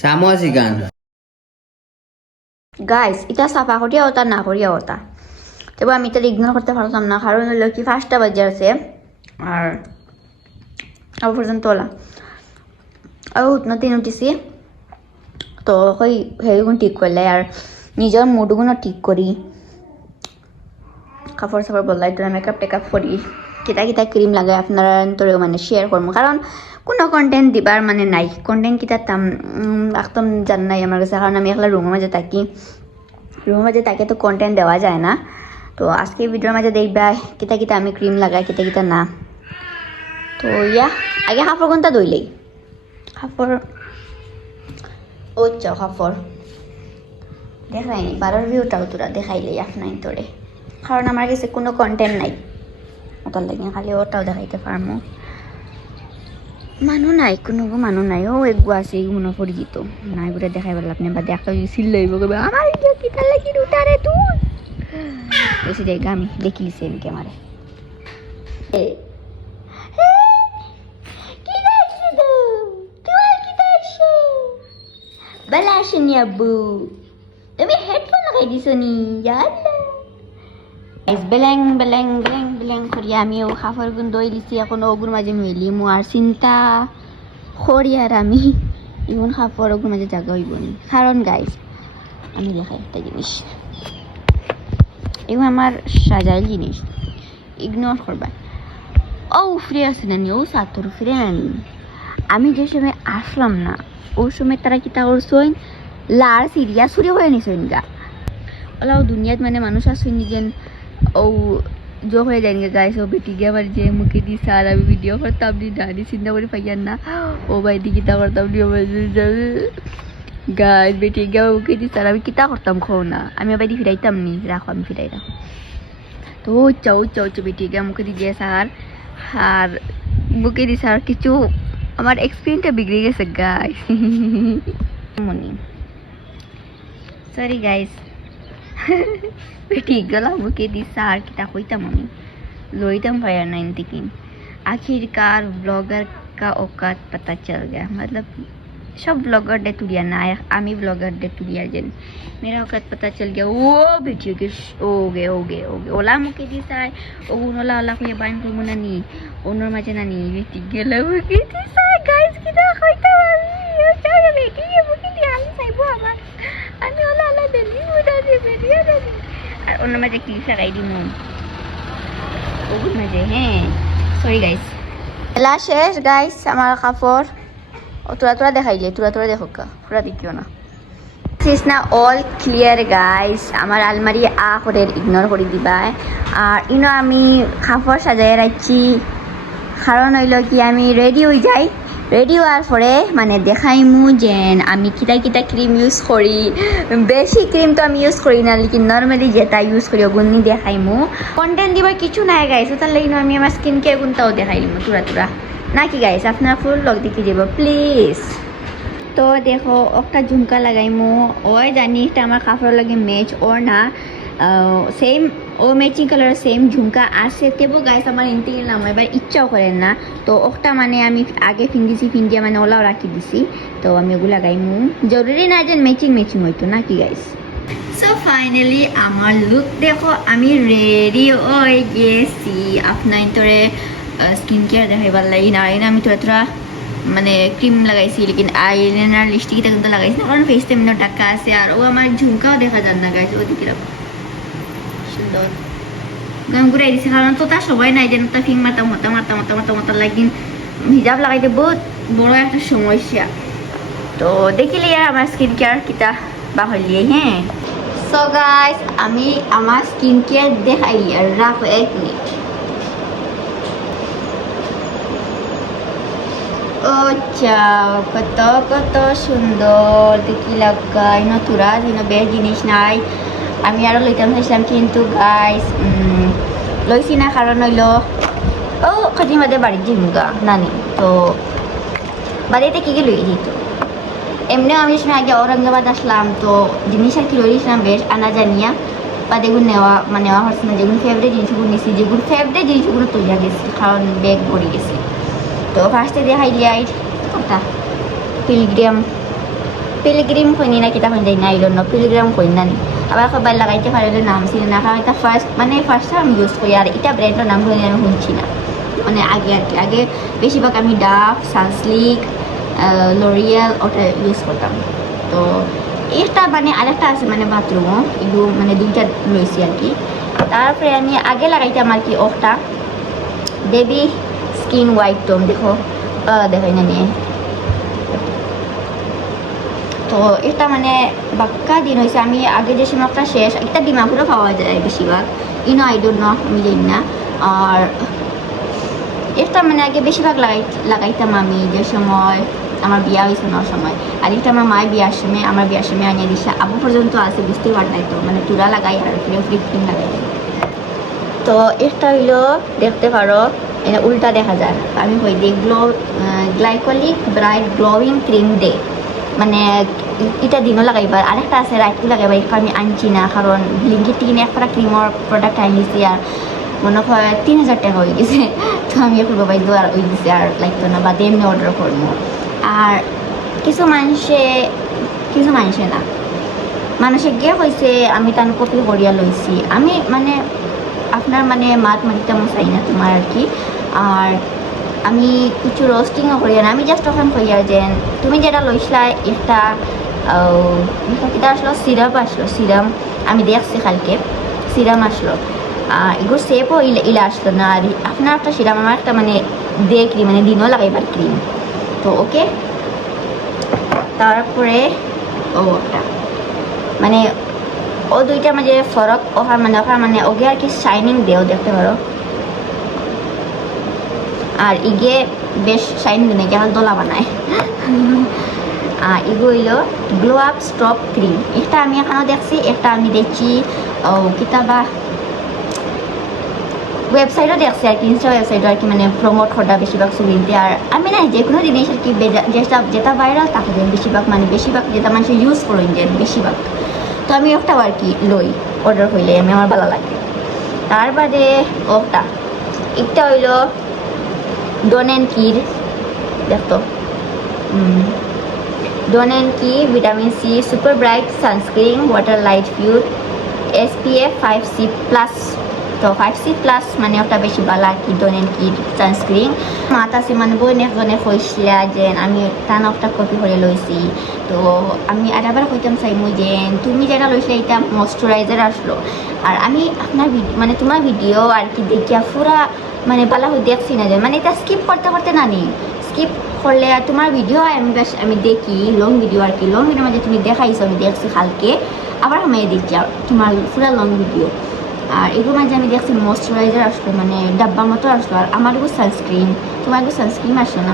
সামোসি গান গাইস এটা সাফা করিয়া ওটা না করিয়া ওটা তবে আমি এটা ইগনোর করতে পারতাম না কারণ হলো কি 5টা বাজে আছে আর পর্যন্ত ওলা আর উঠনতে উঠিছি তো সেইগুলো ঠিক করলে আর নিজের মুডগুলো ঠিক করি কাপড় সাপড় বদলাই তো মেকআপ টেকআপ করি কিতা কিতা ক্রিম লাগাই আপনারা তোরেও মানে শেয়ার করবো কারণ কোনো কন্টেন্ট দিবার মানে নাই কন্টেন্ট কিতা একদম জান নাই আমার কাছে কারণ আমি একলা রুমের মাঝে থাকি তো কন্টেন্ট দেওয়া যায় না তো আজকে ভিডিওর মাঝে দেখবা কিতা কিতা আমি ক্রিম লাগাই কিতা কিতা না তো ইয়া আগে কাপড় কোনটা ধুইলেই কাপড় কাপড় দেখাইনি 12 ভিউটাও তোরা দেখাইলেই আপনার তোরে কারণ আমার কাছে কোনো কন্টেন্ট নাই ওটার লাগে খালি ওটাও দেখাইতে পারবো মানুষ নাই কোনো মানুষ নাই ও এগু আছে এগু মনে পরিচিত না এগুলো দেখাই পারলাম আপনি বা দেখা সিল লইব আমার কিতা লাগি উঠারে তুই বেশি জায়গা আমি দেখিয়েছি এমকে আমারে বেলা আসেনি আব্বু তুমি হেডফোন লাগাই দিছো নি বেলেং বেলেং বেলেং বেলেং করিয়া আমিও খাফর গুণ দই লিছি এখন ওগুর মাঝে মিলি মু আর চিন্তা করি আর আমি ইমন খাফর ওগুর মাঝে জায়গা হইব নি কারণ গাইস আমি দেখাই একটা জিনিস এগুলো আমার সাজাইল জিনিস ইগনোর করবা ও ফ্রি আছে না নি ও সাতর ফ্রেন্ড আমি যে সময় আসলাম না ওই সময় তারা কিতা করছইন লার সিরিয়া সুরে হয়ে নিছইন গা ওলাও দুনিয়াত মানে মানুষ আসইন নিজেন ও जो হয়ে যায়নি গাইস ও বেটি গিয়ে আবার যে মুখে দি সারা ভিডিও করতাম দি দাদি চিন্তা করে পাইয়ান না ও ভাই দি কিতা করতাম দি গাইস বেটি গিয়ে মুখে দি সারা আমি কিতা করতাম খো না আমি আবার দি ফিরাইতাম নি রাখো আমি ফিরাই রাখো তো চাও বেটি গিয়ে মুখে দি যে সার আর মুখে দি সার কিছু আমার এক্সপিরিয়েন্সটা বিগড়ে গেছে গাইস মনি সরি গাইস बेटी गला मुके दी सार किता होइता मम्मी लोइतम फायर 90 की आखिरकार ब्लॉगर का औकात पता चल गया मतलब सब ब्लॉगर डे टुरिया ना आमी ब्लॉगर डे टुरिया जन मेरा औकात पता चल गया वो बेटी के हो गए ओला मुके दी सार ओ ओला ओला को बाइन को मना नी ओनर माजे ना नी बेटी गला मुके दी सार गाइस किता होइता मम्मी ओ चाहे बेटी ये मुके दी आमी साइबो আমার আমি ওলা ওলা দিলি ওটা দিয়ে বেরিয়ে যাবি আর অন্য মাঝে ক্লিপ লাগাই দিই মন ওগুলো মাঝে হ্যাঁ সরি গাইস এলা শেষ গাইস আমার কাপড় ও তোরা দেখাইলে তোরা দেখো কা পুরা দেখিও না দিস না অল ক্লিয়ার গাইস আমার আলমারি করে ইগনোর করে দিবা আর ইনো আমি কাপড় সাজাই রাখছি কারণ হইল কি আমি রেডি হয়ে যাই রেডি হওয়ার পরে মানে দেখাইমু যে আমি কিতা কিতা ক্রিম ইউজ করি বেশি ক্রিম তো আমি ইউজ করি না লেকিন নর্মালি যেটা ইউজ করি ওগুলি দেখাইমু কন্টেন্ট দিবার কিছু নাই গাইস তার লাগি আমি আমার স্কিন কেয়ার গুণটাও দেখাইমু তোরা নাকি গাইস আপনারা ফুল লগ দেখি যাব প্লিজ তো দেখো একটা ঝুমকা লাগাইমু ওই জানি এটা আমার কাপড়ের লাগে ম্যাচ ওর না সেম ও ম্যাচিং কালার সেম ঝুমকা আছে তেবো গাইস আমার ইনতে গেলাম এবার ইচ্ছাও করেন না তো ওটা মানে আমি আগে ফিন্দিয়া মানে ওলাও রাখি দিছি তো আমি ওগুলো লাগাইমু জরুরি না যে ম্যাচিং হইতো নাকি গাইস সো ফাইনালি আমার লুক দেখো আমি রেডি হয়ে গেছি আপনার তোরে স্কিন কেয়ার দেখাইবার লাগি না আমি তোরা মানে ক্রিম লাগাইছি লেকিন আইলাইনার লিপস্টিক এটা কিন্তু লাগাইছি না কারণ ফেসটা এমনি টাকা আছে আর ও আমার ঝুমকাও দেখা যান না গাইস ওদিকে সুন্দর গান ঘুরাই দিছে কারণ তো তা সবাই নাই যেন তা ফিং মাতা লাগিন হিজাব লাগাইতে বহুত বড় একটা সমস্যা তো দেখিলে আর আমার স্কিন কেয়ার কিতা বা হলিয়ে হ্যাঁ সো গাইস আমি আমার স্কিন কেয়ার দেখাই আর রাখো 1 মিনিট ও চাও কত সুন্দর দেখি লাগাই নতুরা দিন বেশ জিনিস নাই আমি আরো লইতাম চাইছিলাম কিন্তু গাইস লইছি না কারণ হইল ও কাটি মাঝে বাড়ির জিমুগা নানি তো বাড়িতে কি লই দিত এমনিও আমি সময় আগে ঔরঙ্গাবাদ আসলাম তো জিনিস আর কি লইছিলাম বেশ আনা জানিয়া বা যেগুলো নেওয়া হচ্ছে না যেগুলো ফেভারিট জিনিসগুলো নিছি যেগুলো ফেভারিট জিনিসগুলো তৈরি গেছি কারণ ব্যাগ ভরে গেছি তো ফার্স্টে দেখাইলে ওটা পিলগ্রিম কইনি না কিতা কইন যাই না আইডন পিলগ্রিম কইন না নি আবার সবাই লাগাইতে পারলে নাম ছিল না কারণ এটা ফার্স্ট আমি ইউজ করি আর এটা ব্র্যান্ডের নাম কইনি আমি শুনছি না মানে আগে আর কি আগে বেশিরভাগ আমি ডাভ সানসিল্ক লরিয়াল ওটা ইউজ করতাম তো এটা মানে আরেকটা আছে মানে বাথরুমও এগুলো মানে দুইটা লইছি আর কি তারপরে আমি আগে লাগাইতাম আর কি ওটা বেবি স্কিন হোয়াইট টোন দেখো দেখাই না নিয়ে তো এটা মানে বাক্কা দিন হয়েছে আমি আগে যে সময়টা শেষ একটা ডিমাপুরও পাওয়া যায় বেশিরভাগ আই ডোন্ট নো আমি জানি না আর এটা মানে আগে বেশিরভাগ লাগাইতাম আমি যে সময় আমার বিয়া হয়েছে না সময় আর এটা আমার মায়ের বিয়ার সময় আনিয়ে দিছে আবু পর্যন্ত আছে বুঝতে পার নাই তো মানে তুরা লাগাই আর ফ্রি ক্রিম লাগাই তো এটা হইলো দেখতে পারো এটা উল্টা দেখা যায় আমি কই দিই glycolic bright glowing cream day মানে এটা দিনও লাগাইবার আরেকটা আছে রাইটও লাগাইবার এটা আমি আনছি না কারণ ব্লিঙ্কিট থেকে একটা ক্রিমের প্রোডাক্ট আনিছি আর মনে হয় 3000 টাকা হয়ে গেছে তো আমি এখন বাবাই আর ওই দিছে আর লাগতো না বা এমনি অর্ডার করবো আর কিছু মানুষে না মানুষে গিয়ে হয়েছে আমি তার কপি করিয়া লইছি আমি মানে আপনার মানে মাত মানিতে আমি চাই না তোমার আর কি আর আমি কিছু রোস্টিংও করিয়া না আমি জাস্ট ওখান করিয়া যে তুমি যেটা লইছিলা একটা এটা আসলো সিরাম আমি দেখছি কালকে সিরাম আসলো এগুলো সেপও ইলা আসলো না আর আপনার একটা সিরাম আমার একটা মানে দে ক্রিম মানে দিনও লাগাইবার ক্রিম তো ওকে তারপরে ওটা মানে ও দুইটার মাঝে ফরক ওখার মানে ওকে আর কি শাইনিং দেও দেখতে পারো আর ইগে বেশ শাইনিং নেই কেমন দোলা বানায় এগুলো হইলো গ্লো আপ স্টপ ক্রিম একটা আমি এখানেও দেখছি একটা আমি দেখছি কিতাবা ওয়েবসাইটও দেখছি আর কি ইনস্টা ওয়েবসাইটও আর কি মানে প্রমোট করা বেশিরভাগ সুবিধে আর আমি না যে কোনো জিনিস আর কি যেটা ভাইরাল তাকে দেন বেশিরভাগ যেটা মানুষ ইউজ করেন যে বেশিরভাগ তো আমি ওটাও আর কি লই অর্ডার হইলে আমি আমার ভালো লাগে তার বাদে ওটা একটা হইলো ডন অ্যান্ড কির দেখতো Dot and Key vitamin C super bright sunscreen water light pure SPF 5C+, তো 5C+ মানে ওটা বেশি ভালো আর কি ডন অ্যান্ড কি সানস্ক্রিন মাথা আছে মানে বই একজনে কইসলা যে আমি টান একটা কপি করে লইছি তো আমি আর আবার কইতাম চাইমু যে তুমি যেটা লইছিলে এটা ময়শ্চারাইজার আসলো আর আমি আপনার মানে তোমার ভিডিও আর কি দেখিয়া পুরা মানে ভালো হয়ে দেখছি না যে মানে এটা স্কিপ করতে না নি স্কিপ করলে তোমার ভিডিও আমি দেখি লং ভিডিও আর কি লং ভিডিওর মাঝে তুমি দেখাইছো আমি দেখছি কালকে আবার আমি দিচ্ছি তোমার পুরা লং ভিডিও আর এগুলোর মাঝে আমি দেখছি ময়শ্চারাইজার আসলো মানে ডাব্বা মতো আসলো আর আমারগুলো সানস্ক্রিন তোমারগুলো সানস্ক্রিন আসলো না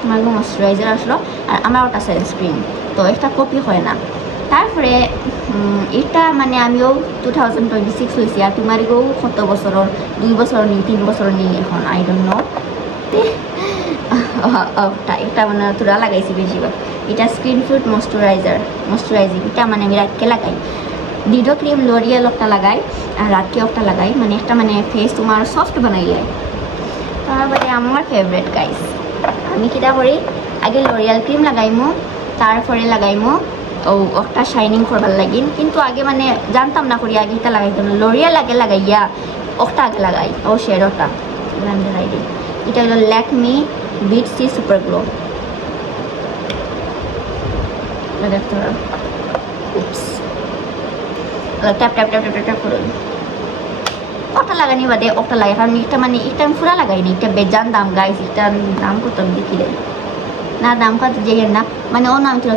তোমারগুলো ময়শ্চারাইজার আসলো আর আমার ওটা সানস্ক্রিন তো একটা কপি হয় না তারপরে এটা মানে আমিও 2026 হয়েছি আর তোমারকেও কত বছরের 2 বছর নেই 3 বছর নেই এখন আই ডোন্ট নো এটা মানে তোরা লাগাইছি বেশিরভাগ এটা স্ক্রিন ফ্রুট ময়শ্চারাইজিং এটা মানে আমি রাতকে লাগাই ডিডো ক্রিম লরিয়াল একটা লাগাই আর রাতকে একটা লাগাই মানে একটা মানে ফেস তোমার সফট বানাই যায় তারপরে আমার ফেভারিট গাইস আমি কিটা করি আগে লরিয়াল ক্রিম লাগাইমু তারপরে লাগাইমু একটা শাইনিং করবার লাগিন কিন্তু আগে মানে জানতাম না করি আগে এটা লাগাইতাম না লরিয়াল আগে লাগাইয়া ওটা আগে লাগাই শেডটা আমি লাগাই দিই এটা হলো Lakme vit C super glow দেখতে পারো ট্যাপ করুন ওটা লাগানি বাদে ওটা লাগাই কারণ এটা মানে এটা আমি পুরা লাগাইনি এটা বেজান দাম গাইছি এটার দাম কত আমি দেখি দেয় না দাম কত যে না মানে ও নাম তুলা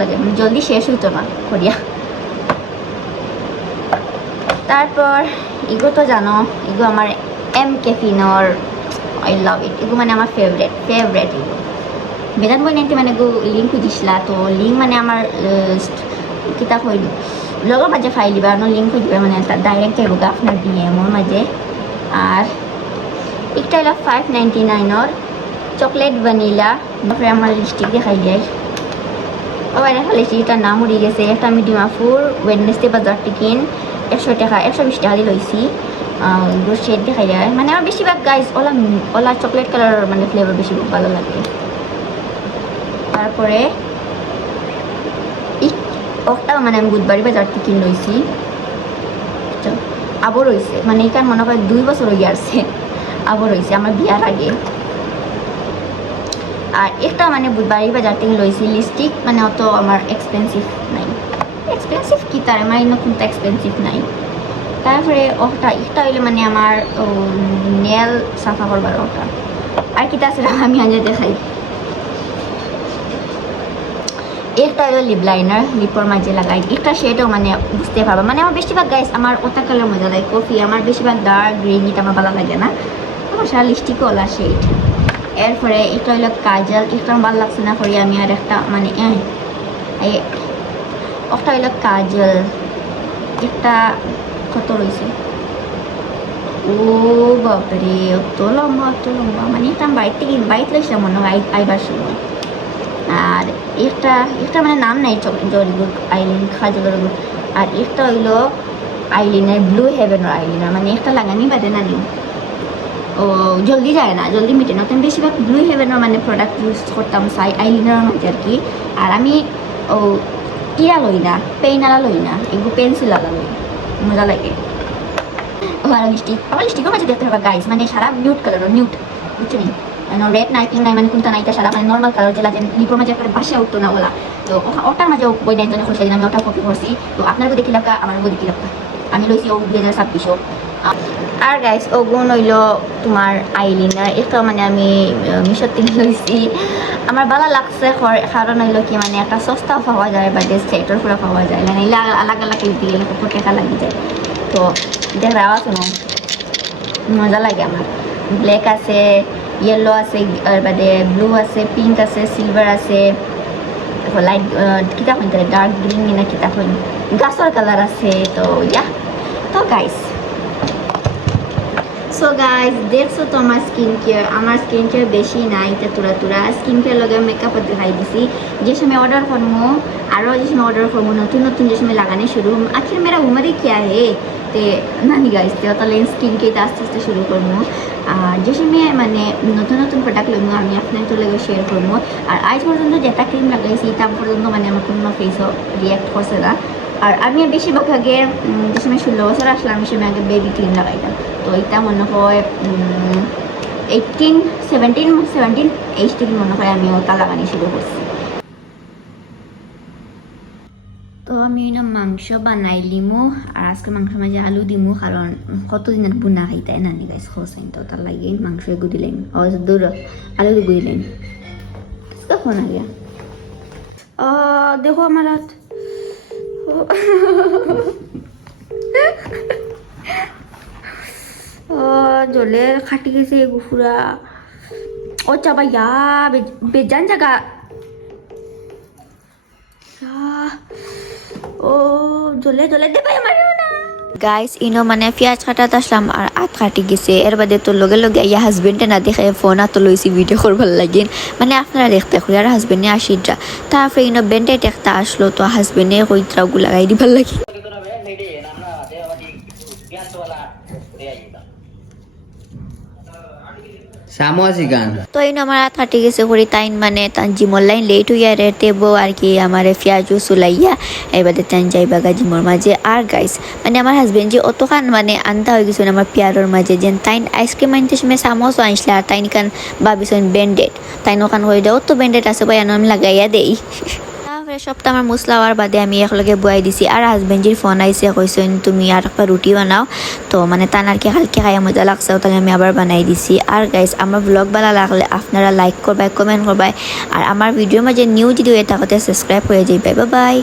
লাগে মানে জলদি শেষ হইতো না করিয়া তারপর এগুলো তো জানো এগুলো আমার কেফিনর আই লাভ ইট এগুলো মানে আমার ফেভারেট এগুলো বেদান বই নাইতে মানে লিঙ্ক খুঁজিছিলা তো লিঙ্ক মানে আমার কিতাব হইল লগর মাঝে ফাইল দিবা লিঙ্ক হয়ে দিবা মানে ডাইরেক্ট যাইব আপনার ডিএমর মাঝে আর একটা হলো 599 চকলেট ভ্যানিলা তারপরে আমার লিপস্টিক দেখাই যায় আবার দেখা লিপস্টিকটার নাম উড়ে গেছে একটা আমি ডিমাপুর ওয়েডনেসডে বাজার টিকিন 100 টাকা 120 টাকা দিয়ে লইছি এগুলো শেড দেখাই যায় মানে আমার বেশিরভাগ guys OLA OLA chocolate colour মানে ফ্লেভার বেশি ভালো লাগে তারপরে ওটাও মানে আমি বুধবারই বাজার থেকে লইছি আবার রয়েছে মানে এখান মনে হয় 2 বছর হয়ে আসছে আবার রয়েছে আমার বিয়ার আগে আর একটা মানে বুধবারই বাজার থেকে লইছি লিপস্টিক মানে অত আমার এক্সপেন্সিভ নাই এক্সপেন্সিভ কি তার আমার নতুন তো এক্সপেন্সিভ নাই তারপরে ওটা একটা হইলে মানে আমার নেল সাফা করবার ওটা আর কি তাছাড়া আমি আজ দেখাই একটা হলো লিপ লাইনার লিপর মাঝে লাগাই একটা শেডও মানে বুঝতে পারবো মানে আমার বেশিরভাগ গাইস আমার ওটা কালার মজা লাগে কফি আমার বেশিরভাগ ডার্ক গ্রিন এটা আমার ভালো লাগে না আমার সারা লিপস্টিক ওলা শেড এরপরে একটা হলো কাজল একটা আমার ভালো লাগছে না করি আমি আর একটা মানে একটা হলো কাজল একটা কত রয়েছে ও বাপরে অত লম্বা মানে এটা আমি বাইক লাইছিলাম মনে হয় আইবার সময় আর একটা মানে নাম নাই জরিগুড আইলিন খাজলগুড আর একটা হইলো আইলিনের ব্লু হেভেনের আইলিনার মানে একটা লাগানি বাদে না নিও ও জলদি যায় না জলদি মিটে না তো আমি বেশিরভাগ ব্লু হেভেনের মানে প্রোডাক্ট ইউজ করতাম সাই আইলিনার মাঝে আর কি আর আমি ও ইয়া লই না পেইনালা লই না এগুলো পেন্সিল লাগা লই মজা লাগে আর লিপস্টিকও মাঝে দেখতে হবে গাইস মানে সারা নিউড কালার নিউড বুঝছো নি রেড নাই পিঙ্ক নাই মানে কোনটা নাই সারা মানে নর্মাল কালার যেটা যেন লিপোর মাঝে একটা বাসা উঠতো না ওলা তো ওটার মাঝে বই নাই জন্য খুশি আমি ওটা কপি করছি তো আপনার বই দেখি লাগা আমার বই দেখি লাগা আমি লইছি ও 2026 আর গাইস ওগুন হইল তোমার আইলিনার এটা মানে আমি মিশো থেকে লইছি আমার ভালো লাগছে কারণ হইলো কি মানে একটা সস্তা পাওয়া যায় বা সেটার পুরো পাওয়া যায় মানে আলাদা লিখতে গেলে কত টাকা লাগে যায় তো দেখা আওয়াজ শোনো মজা লাগে আমার ব্ল্যাক আছে ইয়েলো আছে আর বাদে ব্লু আছে পিঙ্ক আছে সিলভার আছে লাইট কিতা কইন ডার্ক গ্রিন না কিতা কইন গাছর কালার আছে তো ইয়া তো গাইস সো গাইস দেখছো তো আমার স্কিন কেয়ার বেশি নাই তা তুরা স্কিন কেয়ার লগে মেকআপ দেখাই দিছি যে সময় অর্ডার করবো আরও যে সময় অর্ডার করবো নতুন যে সময় লাগানো শুরু আখির মেরা উমরে কিয়া হে তে নানি গাইস তো তাহলে স্কিন কেয়ার আস্তে আস্তে শুরু করবো আর যে সময় মানে নতুন প্রোডাক্ট লইব আমি আপনাদের লগে শেয়ার করবো আর আজ পর্যন্ত যেটা ক্রিম লাগাইছি তা পর্যন্ত মানে আমার কোনো ফেসও রিয়াক্ট করছে না আর আমি বেশিরভাগ আগে যে সময় 16 বছর আসলাম আমি সময় আগে বেবি ক্রিম লাগাইতাম তো এটা মনে হয় 17 এইজ থেকে মনে হয় আমি ওটা লাগানো শুরু করছি তো আমি মাংস বানাই লিমু আর আজকে মাংস মাঝে আলু দিমু কারণ কতদিন বুনা খাইতাই নানি গাইস খোসাইন তো তার লাগে মাংস গুদিলেন দূর আলু গুদিলেন ফোন আগে দেখো আমার হাত জলে খাটি গেছে গুফুরা ও চাবা ইয়া বেজান জায়গা ও জলে দেবে আমার না গাইস ইনো মানে পেঁয়াজ কাটাতে আসলাম আর আত কাটি গেছে এর বাদে তো লগে ইয়া হাজবেন্ডে না দেখে ফোন আতো লইছি ভিডিও করবার লাগিন মানে আপনারা দেখতে খুঁড়ি আর হাজবেন্ডে আসিটা তারপরে ইনো বেন্ডে একটা আসলো তো হাজবেন্ডে কইত্রাগু লাগাই দিবার লাগি তো এই আমার হাত কাটি গেছে করি তাইন মানে তান জিমর লাইন লেট হইয়া রেতেব আর কি আমার পেঁয়াজু চুলাইয়া এবারে তান যাইবা গা জিমর মাঝে আর গাইস মানে আমার হাজবেন্ড যে অতখান মানে আনতা হয়ে গেছে আমার পেয়ারর মাঝে যেন তাইন আইসক্রিম আনতে সময় চামচও আনছিল আর তাইন কান ভাবিছেন ব্যান্ডেড তাইন ওখান করে দেও তো ব্যান্ডেড আছে ভাই আমি লাগাইয়া দেই সপ্তাহ আমার মুসলাওয়ার বাদে আমি একলগে বয়াই দিছি আর হাজবেন্ডের ফোন আইসে কইছেন তুমি আর একটা রুটি বানাও তো মানে তানারকে হালকে খাইয়া মজা লাগছে তাহলে আমি আবার বানাই দিছি আর গাইস আমার ব্লগ ভালো লাগলে আপনারা লাইক করবাই কমেন্ট করবাই আর আমার ভিডিওর মাঝে নিউ যদি হয়ে থাকতে সাবস্ক্রাইব হয়ে যাইবে বাই বাই।